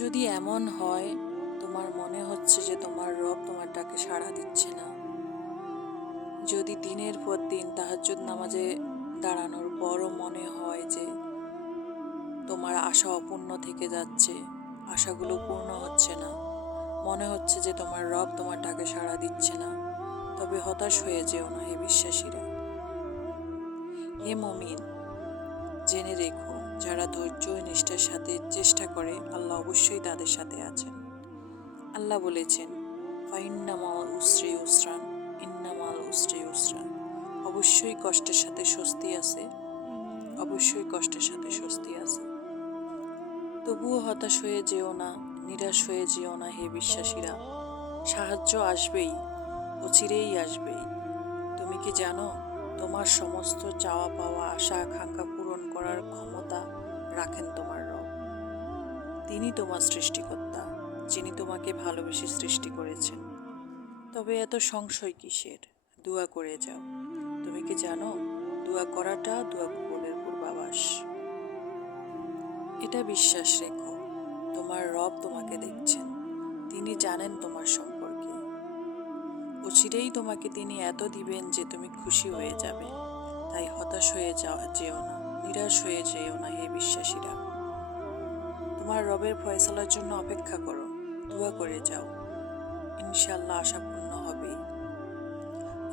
যদি এমন হয় তোমার মনে হচ্ছে যে তোমার রব তোমার ডাকে সাড়া দিচ্ছে না, যদি দিনের পর দিন তাহাজ্জুদ নামাজে দাঁড়ানোর পরও মনে হয় যে তোমার আশা অপূর্ণ থেকে যাচ্ছে, আশাগুলো পূর্ণ হচ্ছে না, মনে হচ্ছে যে তোমার রব তোমার ডাকে সাড়া দিচ্ছে না, তবে হতাশ হয়ে যেও না হে বিশ্বাসীরা। হে মুমিন, জেনে রেখো, যারা ধৈর্য ও নিষ্ঠার সাথে চেষ্টা করে আল্লাহ অবশ্যই তাদের সাথে আছেন। আল্লাহ বলেছেন, ফাইন্না মাল উসরি উসরান, ইন্না মাল উসরি উসরান। অবশ্যই কষ্টের সাথে স্বস্তি আছে, অবশ্যই কষ্টের সাথে স্বস্তি আছে। তবুও হতাশ হয়ে যেও না, নিরাশ হয়ে যেও না হে বিশ্বাসীরা। সাহায্য আসবেই, অচিরেই আসবেই। তুমি কি জানো, তোমার সমস্ত চাওয়া পাওয়া আশা আকাঙ্ক্ষা পূরণ করার ক্ষমতা রাখেন তোমার রব। তিনি তোমার সৃষ্টিকর্তা, যিনি তোমাকে ভালোবেসে সৃষ্টি করেছেন। তবে এত সংশয় কিসের? দোয়া করে যাও। তুমি কি জানো, দোয়া করাটা দোয়া কবুলের পূর্বাভাস। এটা বিশ্বাস রেখো, তোমার রব তোমাকে দেখছেন, তিনি জানেন তোমার সম্পর্কে। অচিরেই তোমাকে তিনি এত দিবেন যে তুমি খুশি হয়ে যাবে। তাই হতাশ হয়ে যেও না, নিরাশ হয়ে যেও না হে বিশ্বাসীরা। তোমার রবের ফয়সালার জন্য অপেক্ষা করো, দোয়া করে যাও, ইনশাআল্লাহ আশা পূর্ণ হবেই।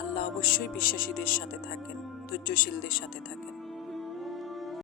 আল্লাহ অবশ্যই বিশ্বাসীদের সাথে থাকেন, ধৈর্যশীলদের সাথে থাকেন।